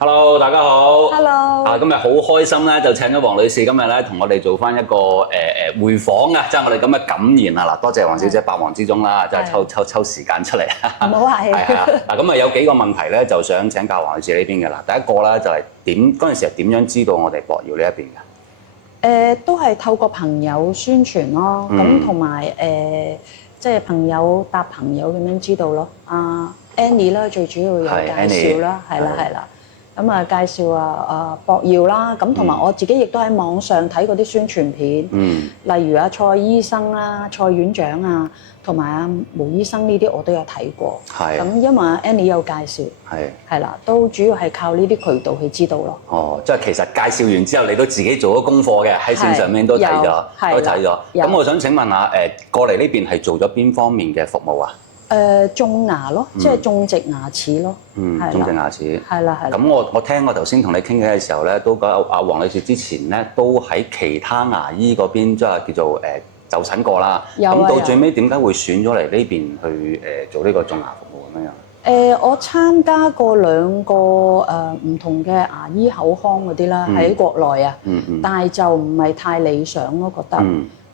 Hello，大家好。Hello。今日好開心咧，就請咗黃女士今日咧同我哋做翻一個回訪啊，即係我哋咁嘅感言啊嗱，多謝黃小姐百忙之中啦，即係抽時間出嚟。唔好客氣。係啊，嗱咁啊有幾個問題咧，就想請教黃女士呢邊嘅啦。第一個咧就係嗰陣時係點樣知道我哋博耀呢一邊嘅？都係透過朋友宣傳咯，咁同埋即係朋友搭朋友咁樣知道咯。Annie 啦，最主要有介紹啦，係啦。咁啊介紹博耀啦，咁同埋我自己亦都喺網上睇嗰啲宣傳片，例如蔡醫生啦、蔡院長啊，同埋毛醫生呢啲我都有睇過。係。咁因為Annie 有介紹，係啦，都主要係靠呢啲渠道去知道咯。哦，即係其實介紹完之後，你都自己做咗功課嘅，喺線上面都睇咗，都睇咗。咁我想請問下，過嚟呢邊係做咗邊方面嘅服務啊？種牙咯，即係種植牙齒咯。種植牙齒。係啦。咁我聽我頭先同你傾偈嘅時候咧，都講阿黃女士之前咧都喺其他牙醫嗰邊即係叫做就診過啦。咁到最尾點解會選咗嚟呢邊去做呢個種牙服務咁樣？我參加過2個唔同嘅牙醫口腔嗰啲啦，喺國內啊。但係就唔係太理想咯，覺得。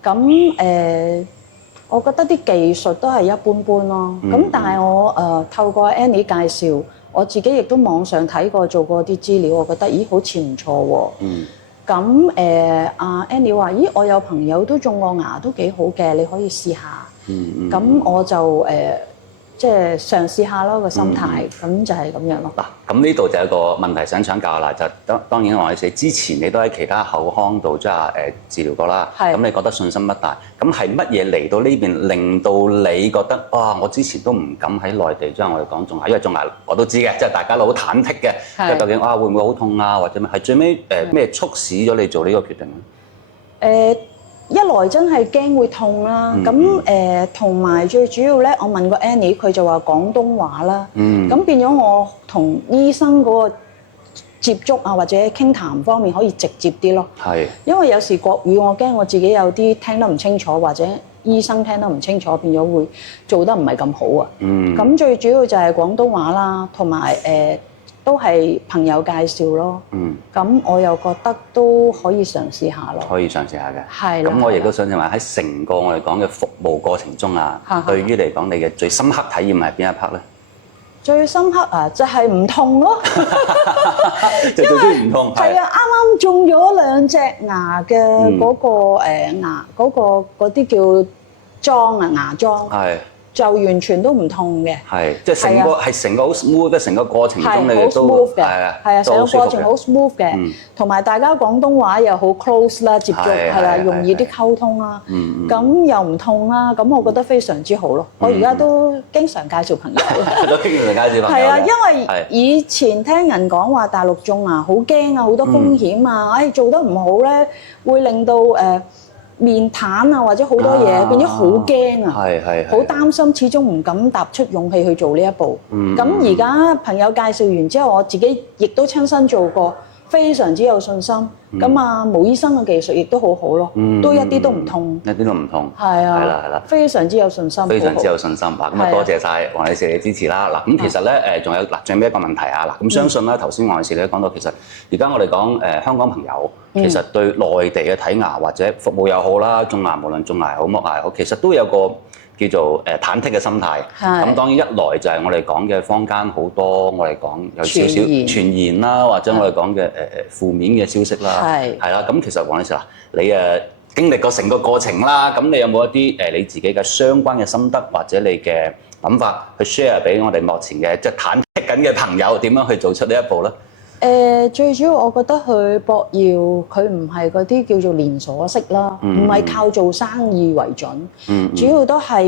咁我覺得啲技術都係一般般咯。咁但係我透過 Annie 介紹，我自己亦都網上睇過做過啲資料，我覺得咦好似唔錯喎。咁阿 Annie 話：咦，我有朋友都種過牙，都幾好嘅，你可以試下。咁我就即係嘗試下咯個心態，咁就係咁樣咯。嗱，咁呢度就有個問題想請教啦，就當然黃女士之前你都喺其他口腔度即係治療過啦，咁你覺得信心不大，咁係乜嘢嚟到呢邊令到你覺得哇，我之前都唔敢喺內地將我哋講種牙，因為種牙我都知嘅，即係大家都好忐忑嘅，即係究竟會唔會好痛啊，或者咩？係最尾咩促使咗你做呢個決定咧？一來真係驚會痛啦，咁同埋最主要咧，我問過 Annie， 佢就話廣東話啦，咁變咗我同醫生嗰個接觸啊或者傾談方面可以直接啲咯。係，因為有時國語我驚我自己有啲聽得唔清楚，或者醫生聽得唔清楚，變咗會做得唔係咁好啊。咁最主要就係廣東話啦，同埋都係朋友介紹咯，咁我又覺得都可以嘗試下咯。可以嘗試下嘅。係啦。咁我亦都想問話喺成個我哋講嘅服務過程中啊，對於嚟講你嘅最深刻體驗係邊一 part 咧？最深刻啊，就係唔痛咯。就最中意唔痛。係啊，啱啱種咗2隻牙嘅嗰個牙嗰啲叫裝啊牙裝。係。就完全都唔痛嘅，係即係成個好 smooth 嘅，成個過程中你哋都係啊，成個過程好 smooth 嘅，同埋大家廣東話又好 close 啦，接觸係啦，容易啲溝通啦，咁又唔痛啦，咁我覺得非常之好咯。我而家都經常介紹朋友，都經常介紹朋友。係啊，因為以前聽人講話大陸種牙好驚啊，好多風險啊，做得唔好咧，會令到面癱啊，或者好多嘢變咗好驚啊，好擔心，始終唔敢踏出勇氣去做呢一步。咁而家朋友介紹完之後，我自己亦都親身做過，非常之有信心。咁毛醫生嘅技術亦都好好咯，都一啲都唔痛，一啲都唔痛。係啊，係啦，非常之有信心，非常之有信心。嗱，咁啊多謝晒黃女士嘅支持啦。嗱，咁其實咧仲有最尾一個問題啊。嗱，咁相信咧頭先黃女士你都講到，其實而家我哋講香港朋友。其實對內地嘅睇牙或者服務又好啦，種牙無論種牙好剝牙好，其實都有個叫做忐忑嘅心態。咁當然一來就係我哋講嘅坊間好多我哋講有少少傳言啦，或者我哋講嘅負面嘅消息啦，係啦。咁其實黃女士你經歷過成個過程啦，咁你有冇一啲你自己嘅相關嘅心得或者你嘅諗法去 share 俾我哋目前嘅即係忐忑緊嘅朋友點樣去做出呢一步咧？最主要我覺得佢博耀佢唔係嗰啲叫做連鎖式啦，唔係靠做生意為準，主要都係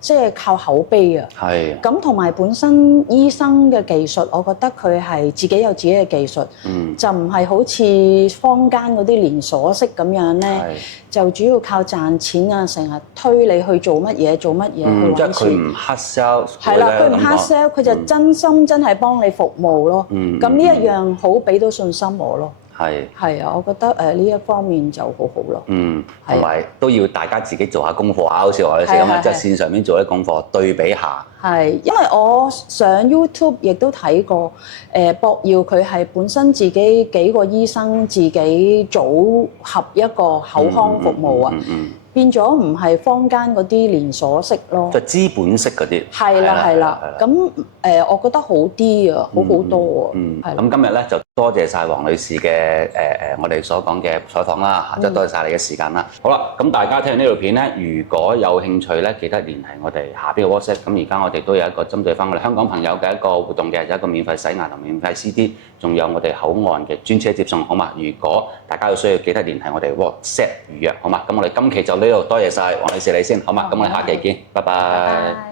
即係靠口碑啊。係。咁同埋本身醫生嘅技術，我覺得佢係自己有自己嘅技術，就唔係好似坊間嗰啲連鎖式咁樣咧，就主要靠賺錢啊，成日推你去做乜嘢做乜嘢去揾錢。即係佢唔 hard sell。係啦，佢唔 hard sell，佢就真心真係幫你服務咯。咁呢一樣好俾到信心我咯。係啊，我覺得呢一方面就好好咯。同埋都要大家自己做下功課啊，好似我哋咁樣，即係線上面做啲功課對比下。係，因為我上 YouTube 亦都睇過，博耀佢係本身自己幾個醫生自己組合一個口腔服務啊。變咗唔係坊間嗰啲連鎖式咯，就資本式嗰啲。係啦，咁我覺得好啲啊，好好多啊。咁今日咧就多謝晒黃女士嘅我哋所講嘅採訪啦，就多謝晒你嘅時間啦。好啦，咁大家聽完呢條片咧，如果有興趣咧，記得聯繫我哋下邊嘅 WhatsApp。咁而家我哋都有一個針對翻我哋香港朋友嘅一個活動嘅，有一個免費洗牙同免費 CD， 仲有我哋口岸嘅專車接送，好嘛？如果大家有需要，記得聯繫我哋 WhatsApp 預約，好嘛？咁我哋今期就呢度多謝晒黃女士你先，好嘛？咁我哋下期見，拜拜。